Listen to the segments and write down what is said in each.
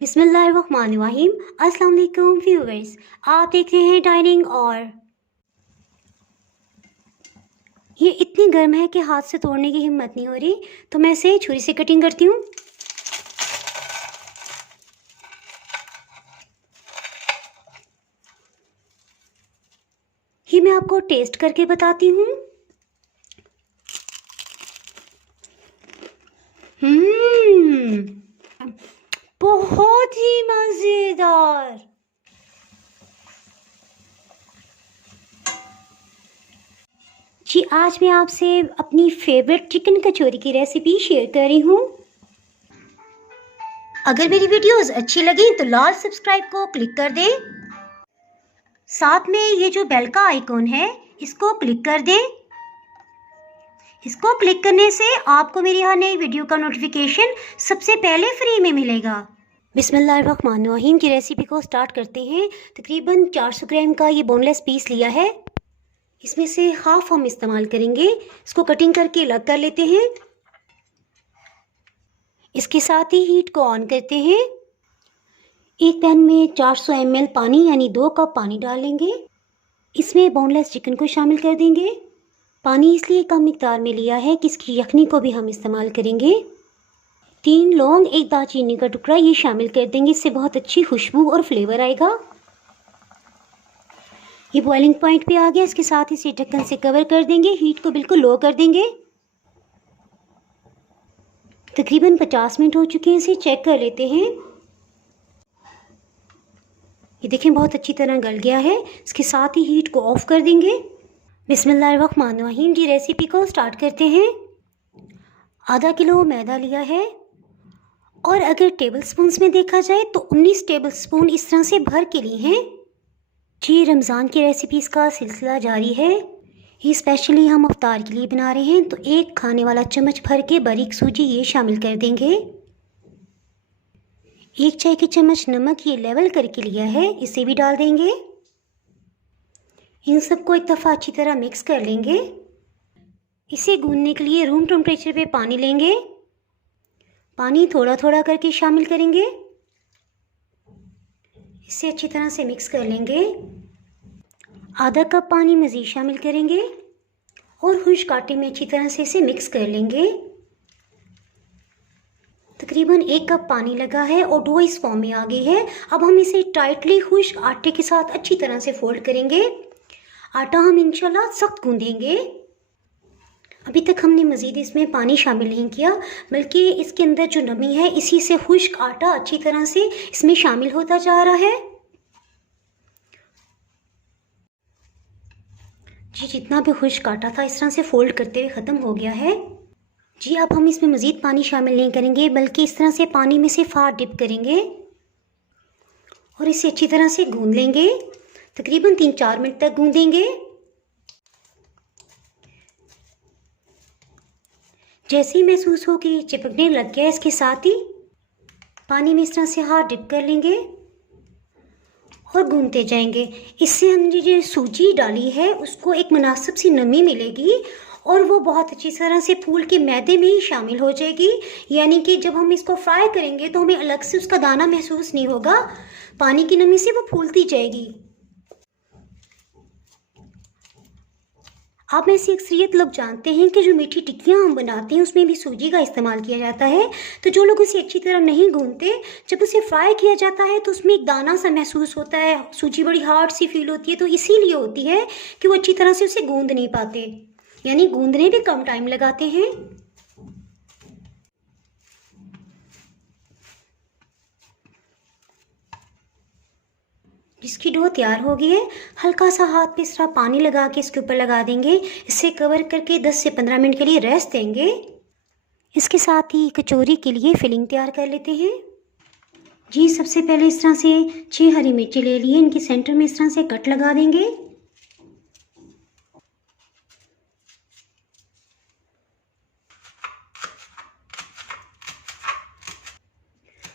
बिस्मिल्लाहिर्रहमानिर्रहीम। अस्सलाम वालेकुम व्यूअर्स, आप देख रहे हैं डाइनिंग। और ये इतनी गर्म है कि हाथ से तोड़ने की हिम्मत नहीं हो रही, तो मैं इसे छुरी से कटिंग करती हूँ। ये मैं आपको टेस्ट करके बताती हूँ। बहुत ही मज़ेदार। जी, आज मैं आपसे अपनी फेवरेट चिकन कचौरी की रेसिपी शेयर कर रही हूँ। अगर मेरी वीडियोस अच्छी लगी तो लाल सब्सक्राइब को क्लिक कर दें। साथ में ये जो बेल का आइकॉन है इसको क्लिक कर दें। इसको क्लिक करने से आपको मेरी हर नई वीडियो का नोटिफिकेशन सबसे पहले फ्री में मिलेगा। बिस्मिल्लाहिर्रहमानिर्रहीम की रेसिपी को स्टार्ट करते हैं। तकरीबन 400 ग्राम का ये बोनलेस पीस लिया है। इसमें से हाफ हम इस्तेमाल करेंगे। इसको कटिंग करके अलग कर लेते हैं। इसके साथ ही हीट को ऑन करते हैं। एक पैन में 400 ml पानी यानी 2 कप पानी डाल लेंगे। इसमें बोनलेस चिकन को शामिल कर देंगे। पानी इसलिए कम मिकदार में लिया है कि इसकी यखनी को भी हम इस्तेमाल करेंगे। 3 लौंग, 1 दालचीनी का टुकड़ा ये शामिल कर देंगे। इससे बहुत अच्छी खुशबू और फ्लेवर आएगा। ये बॉइलिंग पॉइंट पे आ गया। इसके साथ इसे ढक्कन से कवर कर देंगे। हीट को बिल्कुल लो कर देंगे। तकरीबन 50 मिनट हो चुके हैं। इसे चेक कर लेते हैं। ये देखें बहुत अच्छी तरह गल गया है। इसके साथ ही हीट को ऑफ कर देंगे। बिस्मिल्लाहिर्रहमानिर्रहीम जी, रेसिपी को स्टार्ट करते हैं। आधा किलो मैदा लिया है और अगर टेबल स्पून्स में देखा जाए तो 19 टेबल स्पून इस तरह से भर के लिए हैं। जी, रमज़ान की रेसिपीज़ का सिलसिला जारी है। ये स्पेशली हम अफ्तार के लिए बना रहे हैं, तो 1 खाने वाला चम्मच भर के बारीक सूजी ये शामिल कर देंगे। 1 चाय की चम्मच नमक ये लेवल करके लिया है, इसे भी डाल देंगे। इन सबको एक दफ़ा अच्छी तरह मिक्स कर लेंगे। इसे गूंदने के लिए रूम टेम्परेचर पे पानी लेंगे। पानी थोड़ा थोड़ा करके शामिल करेंगे। इसे अच्छी तरह से मिक्स कर लेंगे। आधा कप पानी मज़ीद शामिल करेंगे और खुश्क आटे में अच्छी तरह से इसे मिक्स कर लेंगे। तकरीबन 1 कप पानी लगा है और डो इस फॉर्म में आ गई है। अब हम इसे टाइटली खुश्क आटे के साथ अच्छी तरह से फोल्ड करेंगे। आटा हम इंशाल्लाह सख्त गूंदेंगे। अभी तक हमने मज़ीद इसमें पानी शामिल नहीं किया, बल्कि इसके अंदर जो नमी है इसी से खुश्क आटा अच्छी तरह से इसमें शामिल होता जा रहा है। जी, जितना भी खुश्क आटा था इस तरह से फोल्ड करते हुए ख़त्म हो गया है। जी, अब हम इसमें मज़ीद पानी शामिल नहीं करेंगे, बल्कि इस तरह से पानी में से फार डिप करेंगे और इसे अच्छी तरह से गूंद लेंगे। तकरीबन 3-4 मिनट तक गूंदेंगे। जैसे ही महसूस हो कि चिपकने लग गया, इसके साथ ही पानी में इस तरह से हाथ डिप कर लेंगे और गूंदते जाएंगे। इससे हमने जो सूजी डाली है उसको एक मुनासिब सी नमी मिलेगी और वो बहुत अच्छी तरह से फूल के मैदे में ही शामिल हो जाएगी। यानी कि जब हम इसको फ्राई करेंगे तो हमें अलग से उसका दाना महसूस नहीं होगा। पानी की नमी से वो फूलती जाएगी। आप में से अक्सरियत लोग जानते हैं कि जो मीठी टिक्कियाँ हम बनाते हैं उसमें भी सूजी का इस्तेमाल किया जाता है। तो जो लोग उसे अच्छी तरह नहीं गूंदते, जब उसे फ्राई किया जाता है तो उसमें एक दाना सा महसूस होता है। सूजी बड़ी हार्ड सी फील होती है। तो इसीलिए होती है कि वो अच्छी तरह से उसे गूंद नहीं पाते, यानी गूंदने में कम टाइम लगाते हैं। जिसकी डो तैयार हो गई है, हल्का सा हाथ पे इस तरह पानी लगा के इसके ऊपर लगा देंगे। इसे कवर करके 10 से 15 मिनट के लिए रेस्ट देंगे। इसके साथ ही कचौरी के लिए फिलिंग तैयार कर लेते हैं। जी, सबसे पहले इस तरह से 6 हरी मिर्ची ले लिए। इनके सेंटर में इस तरह से कट लगा देंगे।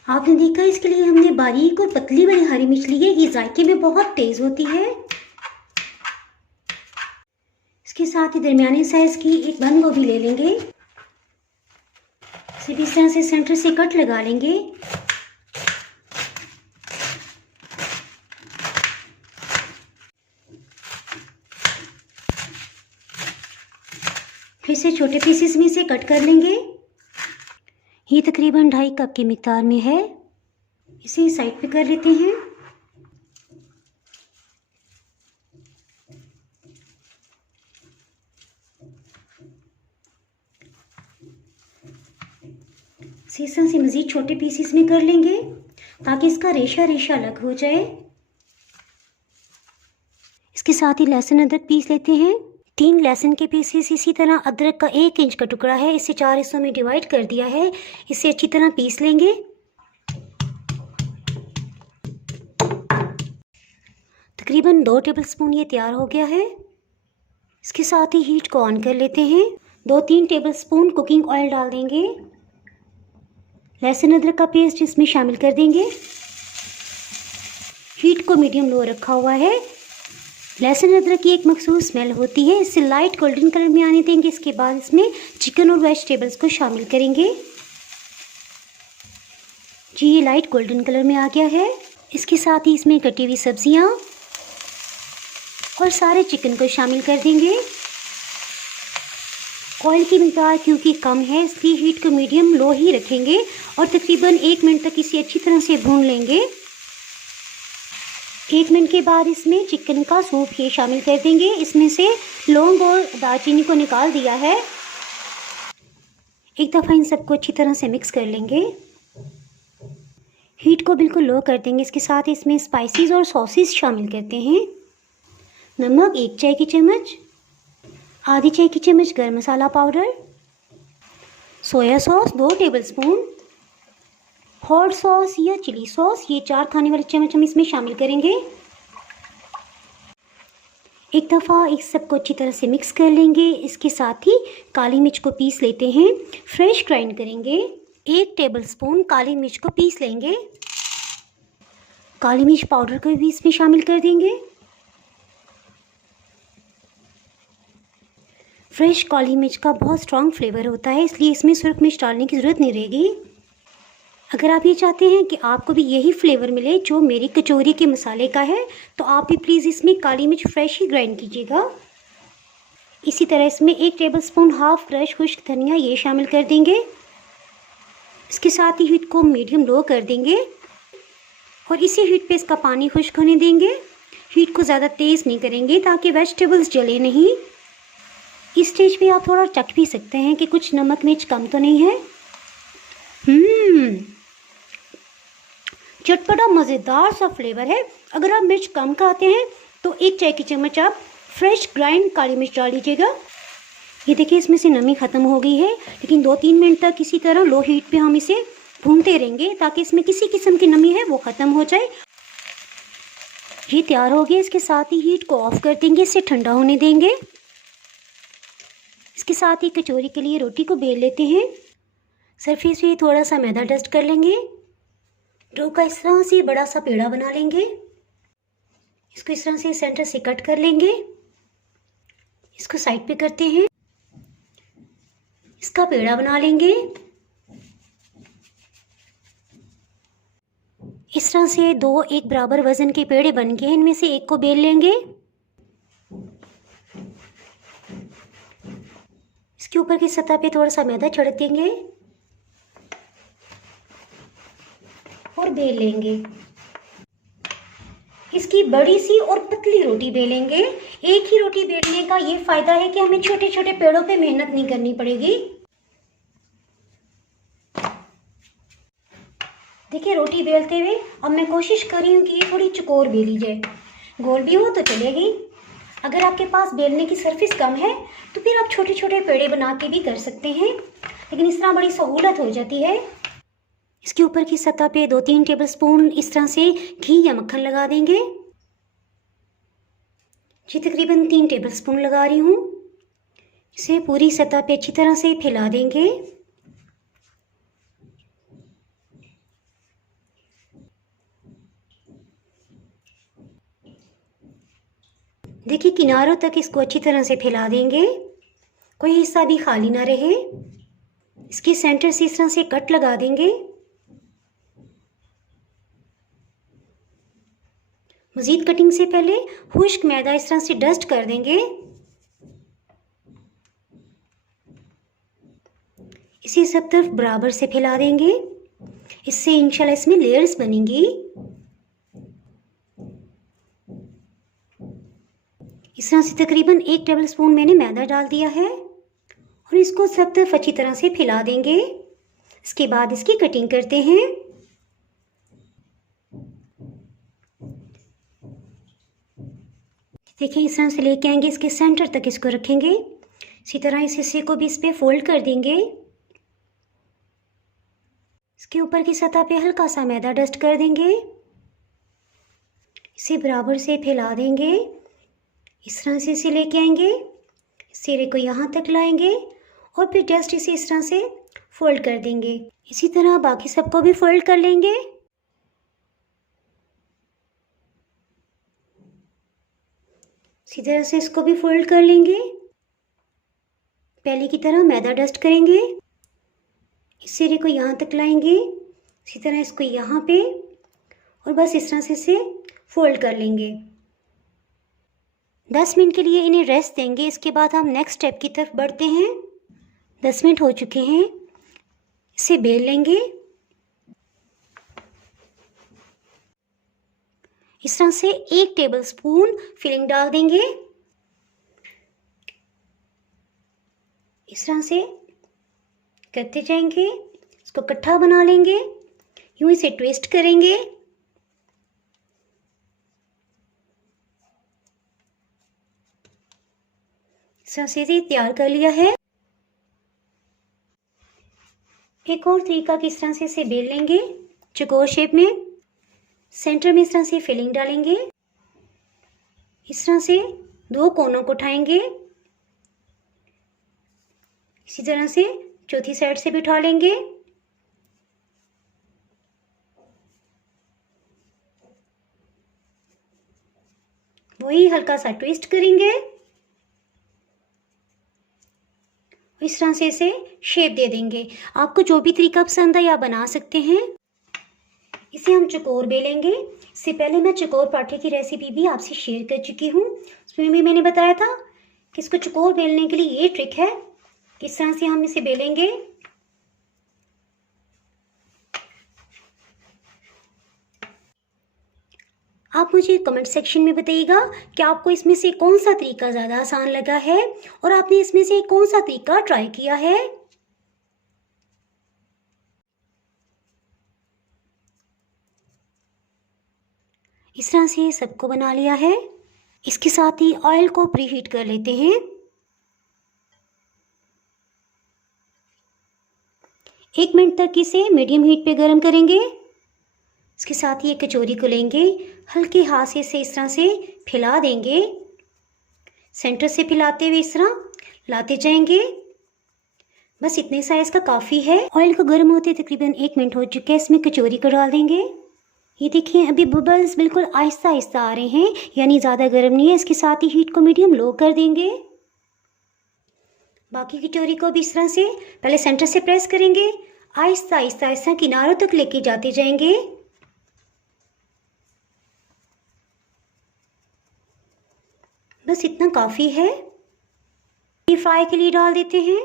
आपने देखा इसके लिए हमने बारीक और पतली वाली हरी मिर्च ली है। ये जायके में बहुत तेज़ होती है। इसके साथ ही दरमियाने साइज की एक बंद गोभी ले लेंगे। इसे भी इस तरह से सेंटर से कट लगा लेंगे। इसे छोटे पीसेस में से कट कर लेंगे। ये तकरीबन 2.5 कप की मिकदार में है। इसे साइड पे कर लेते हैं। इस तरह से मज़ीद छोटे पीसेस में कर लेंगे ताकि इसका रेशा रेशा अलग हो जाए। इसके साथ ही लहसुन अदरक पीस लेते हैं। 3 लहसुन के पीसेस, इसी तरह अदरक का 1 इंच का टुकड़ा है, इसे 4 हिस्सों में डिवाइड कर दिया है। इसे अच्छी तरह पीस लेंगे। तकरीबन 2 टेबलस्पून ये तैयार हो गया है। इसके साथ ही हीट को ऑन कर लेते हैं। 2-3 टेबलस्पून कुकिंग ऑयल डाल देंगे। लहसुन अदरक का पेस्ट इसमें शामिल कर देंगे। हीट को मीडियम लो रखा हुआ है। लहसुन अदरक की एक मखसूस स्मेल होती है, इससे लाइट गोल्डन कलर में आने देंगे। इसके बाद इसमें चिकन और वेजिटेबल्स को शामिल करेंगे। जी, ये लाइट गोल्डन कलर में आ गया है। इसके साथ ही इसमें कटी हुई सब्जियां और सारे चिकन को शामिल कर देंगे। ऑयल की मिकदार क्योंकि कम है, इसलिए हीट को मीडियम लो ही रखेंगे और तकरीबन 1 मिनट तक इसे अच्छी तरह से भून लेंगे। 1 मिनट के बाद इसमें चिकन का सूप ये शामिल कर देंगे। इसमें से लौंग और दालचीनी को निकाल दिया है। एक दफ़ा इन सबको अच्छी तरह से मिक्स कर लेंगे। हीट को बिल्कुल लो कर देंगे। इसके साथ इसमें स्पाइसेस और सॉसेस शामिल करते हैं। नमक 1 चाय की चम्मच, आधी चाय की चम्मच garam masala powder, soya sauce 2 tablespoon, hot sauce या चिली सॉस ये 4 खाने वाले चम्मच हम इसमें शामिल करेंगे। एक दफ़ा इस सबको अच्छी तरह से मिक्स कर लेंगे। इसके साथ ही काली मिर्च को पीस लेते हैं, फ्रेश ग्राइंड करेंगे। 1 टेबलस्पून काली मिर्च को पीस लेंगे। काली मिर्च पाउडर को भी इसमें शामिल कर देंगे। फ्रेश काली मिर्च का बहुत स्ट्रॉन्ग फ्लेवर होता है, इसलिए इसमें सुरख मिर्च डालने की ज़रूरत नहीं रहेगी। अगर आप ये चाहते हैं कि आपको भी यही फ्लेवर मिले जो मेरी कचौरी के मसाले का है, तो आप भी प्लीज़ इसमें काली मिर्च फ्रेश ही ग्राइंड कीजिएगा। इसी तरह इसमें 1 टेबलस्पून हाफ क्रश खुश्क धनिया ये शामिल कर देंगे। इसके साथ ही हीट को मीडियम लो कर देंगे और इसी हीट पे इसका पानी खुश्क होने देंगे। हीट को ज़्यादा तेज़ नहीं करेंगे ताकि वेजिटेबल्स जले नहीं। इस स्टेज पे आप थोड़ा चख भी सकते हैं कि कुछ नमक मिर्च कम तो नहीं है। चटपटा मज़ेदार सा फ्लेवर है। अगर आप मिर्च कम खाते हैं तो 1 चाय की चम्मच आप फ्रेश ग्राइंड काली मिर्च डाल लीजिएगा। ये देखिए इसमें से नमी ख़त्म हो गई है, लेकिन 2-3 मिनट तक इसी तरह लो हीट पे हम इसे भूनते रहेंगे ताकि इसमें किसी किस्म की नमी है वो ख़त्म हो जाए। ये तैयार हो गया। इसके साथ ही हीट को ऑफ कर देंगे, इसे ठंडा होने देंगे। इसके साथ ही कचौरी के लिए रोटी को बेल लेते हैं। सरफेस पे थोड़ा सा मैदा डस्ट कर लेंगे। डो का इस तरह से बड़ा सा पेड़ा बना लेंगे। इसको इस तरह से सेंटर से कट कर लेंगे। इसको साइड पे करते हैं। इसका पेड़ा बना लेंगे। इस तरह से 2 एक बराबर वजन के पेड़े बन गए। इनमें से एक को बेल लेंगे। इसके ऊपर की सतह पे थोड़ा सा मैदा छिड़क देंगे और बेल लेंगे। इसकी बड़ी सी और पतली रोटी बेलेंगे। एक ही रोटी बेलने का ये फायदा है कि हमें छोटे छोटे पेड़ों पे मेहनत नहीं करनी पड़ेगी। देखिए रोटी बेलते हुए अब मैं कोशिश कर रही हूँ कि ये थोड़ी चौकोर बेली जाए। गोल भी हो तो चलेगी। अगर आपके पास बेलने की सरफेस कम है तो फिर आप छोटे छोटे पेड़े बना के भी कर सकते हैं, लेकिन इस तरह बड़ी सहूलत हो जाती है। इसके ऊपर की सतह पे 2-3 टेबलस्पून इस तरह से घी या मक्खन लगा देंगे। जी तकरीबन 3 टेबलस्पून लगा रही हूँ। इसे पूरी सतह पे अच्छी तरह से फैला देंगे। देखिए किनारों तक इसको अच्छी तरह से फैला देंगे, कोई हिस्सा भी खाली ना रहे। इसके सेंटर से इस तरह से कट लगा देंगे। मज़ीद कटिंग से पहले खुश्क मैदा इस तरह से डस्ट कर देंगे। सब तरफ बराबर से फैला देंगे। इससे इंशाल्लाह इसमें लेयर्स बनेंगी। इस तरह से तकरीबन 1 टेबलस्पून मैंने मैदा डाल दिया है और इसको सब तरफ अच्छी तरह से फैला देंगे। इसके बाद इसकी कटिंग करते हैं। देखिए इस तरह से लेके आएंगे, इसके सेंटर तक इसको रखेंगे। इसी तरह इस हिस्से को भी इस पे फोल्ड कर देंगे। इसके ऊपर की सतह पे हल्का सा मैदा डस्ट कर देंगे। इसे बराबर से फैला देंगे। इस तरह से इसे लेके आएंगे, सिरे को यहाँ तक लाएंगे और फिर जस्ट इसे इस तरह से फोल्ड कर देंगे। इसी तरह बाकी सबको भी फोल्ड कर लेंगे। इसी तरह से इसको भी फोल्ड कर लेंगे। पहले की तरह मैदा डस्ट करेंगे, इस सिरे को यहाँ तक लाएंगे, इसी तरह इसको यहाँ पे और बस इस तरह से इसे फोल्ड कर लेंगे। 10 मिनट के लिए इन्हें रेस्ट देंगे। इसके बाद हम नेक्स्ट स्टेप की तरफ बढ़ते हैं। 10 मिनट हो चुके हैं। इसे बेल लेंगे। इस तरह से 1 टेबलस्पून फिलिंग डाल देंगे। इस तरह से करते जाएंगे, इसको इकट्ठा बना लेंगे, यूं इसे ट्विस्ट करेंगे। इस तरह से तैयार कर लिया है। एक और तरीका किस तरह से इसे बेल लेंगे चौकोर शेप में। सेंटर में इस तरह से फिलिंग डालेंगे, इस तरह से 2 कोनों को उठाएंगे, इसी तरह से चौथी साइड से भी उठा लेंगे। वही हल्का सा ट्विस्ट करेंगे, इस तरह से इसे शेप दे देंगे। आपको जो भी तरीका पसंद है आप बना सकते हैं। इसे हम चौकोर बेलेंगे। इससे पहले मैं चौकोर पराठे की रेसिपी भी आपसे शेयर कर चुकी हूँ। उसमें भी मैंने बताया था कि इसको चौकोर बेलने के लिए ये ट्रिक है, किस तरह से हम इसे बेलेंगे। आप मुझे कमेंट सेक्शन में बताइएगा कि आपको इसमें से कौन सा तरीका ज़्यादा आसान लगा है और आपने इसमें से कौन सा तरीका ट्राई किया है। इस तरह से सबको बना लिया है। इसके साथ ही ऑयल को प्रीहीट कर लेते हैं। एक मिनट तक इसे मीडियम हीट पे गर्म करेंगे। इसके साथ ही एक कचौरी को लेंगे, हल्के हाथ से इसे इस तरह से फैला देंगे। सेंटर से फैलाते हुए इस तरह लाते जाएंगे। बस इतने साइज का काफ़ी है। ऑयल को गर्म होते तकरीबन 1 मिनट हो चुका है। इसमें कचौरी को डाल देंगे। ये देखिए अभी बबल्स बिल्कुल आहिस्ता आहिस्ता आ रहे हैं, यानी ज़्यादा गर्म नहीं है। इसके साथ ही हीट को मीडियम लो कर देंगे। बाकी कचौरी को भी इस तरह से पहले सेंटर से प्रेस करेंगे, आहिस्ता आहिस्ता आहिस्ता किनारों तक लेके जाते जाएंगे। बस इतना काफ़ी है। ये फ्राई के लिए डाल देते हैं।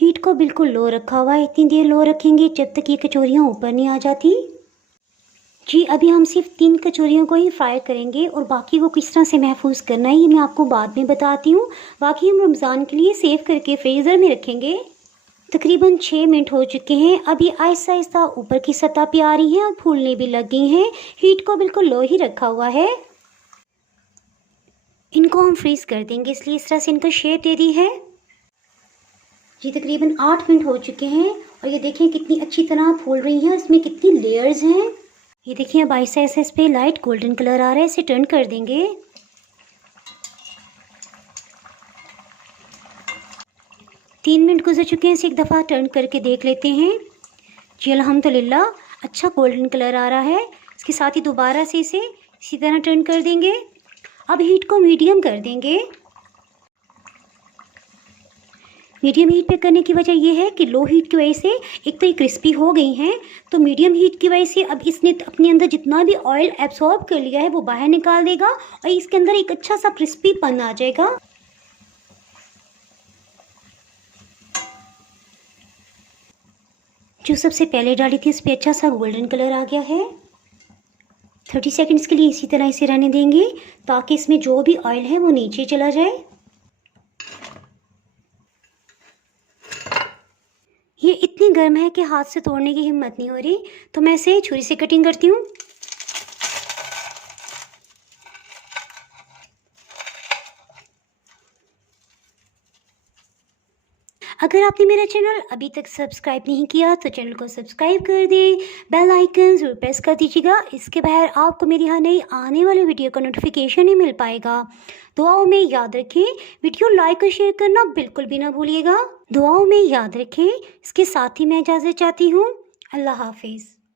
हीट को बिल्कुल लो रखा हुआ है। इतनी देर लो रखेंगे जब तक ये कचौरियाँ ऊपर नहीं आ जाती। जी अभी हम सिर्फ 3 कचौरियों को ही फ्राई करेंगे और बाकी को किस तरह से महफूज करना है ये मैं आपको बाद में बताती हूँ। बाकी हम रमज़ान के लिए सेव करके फ्रीज़र में रखेंगे। तकरीबन 6 मिनट हो चुके हैं। अभी आहिस्ता आहिस्ता ऊपर की सतह पे आ रही हैं और फूलने भी लग गई हैं। हीट को बिल्कुल लो ही रखा हुआ है। इनको हम फ्रीज़ कर देंगे, इसलिए इस तरह से इनको शेप दे दी है। जी तकरीबन 8 मिनट हो चुके हैं और ये देखें कितनी अच्छी तरह फूल रही हैं। इसमें कितनी लेयर्स हैं। ये देखिए अब आहिस्ता आहिस्ता इस पे लाइट गोल्डन कलर आ रहा है। इसे टर्न कर देंगे। 3 मिनट गुजर चुके हैं। इसे एक दफ़ा टर्न करके देख लेते हैं। जी अल्हम्दुलिल्लाह अच्छा गोल्डन कलर आ रहा है। इसके साथ ही दोबारा से इसे इसी तरह टर्न कर देंगे। अब हीट को मीडियम कर देंगे। मीडियम हीट पे करने की वजह यह है कि लो हीट की वजह से एक तो ये क्रिस्पी हो गई हैं, तो मीडियम हीट की वजह से अब इसने अपने अंदर जितना भी ऑयल एब्सॉर्ब कर लिया है वो बाहर निकाल देगा और इसके अंदर एक अच्छा सा क्रिस्पीपन आ जाएगा। जो सबसे पहले डाली थी उस पर अच्छा सा गोल्डन कलर आ गया है। 30 सेकंड्स के लिए इसी तरह इसे रहने देंगे ताकि इसमें जो भी ऑयल है वो नीचे चला जाए। ये इतनी गर्म है कि हाथ से तोड़ने की हिम्मत नहीं हो रही, तो मैं इसे छुरी से कटिंग करती हूँ। अगर आपने मेरा चैनल अभी तक सब्सक्राइब नहीं किया तो चैनल को सब्सक्राइब कर दें, बेल आइकन ज़रूर प्रेस कर दीजिएगा। इसके बगैर आपको मेरी हर नई आने वाली वीडियो का नोटिफिकेशन नहीं मिल पाएगा। दुआओं में याद रखें, वीडियो लाइक और शेयर करना बिल्कुल भी ना भूलिएगा। दुआओं में याद रखें। इसके साथ ही मैं इजाज़त चाहती हूँ। अल्लाह हाफिज़।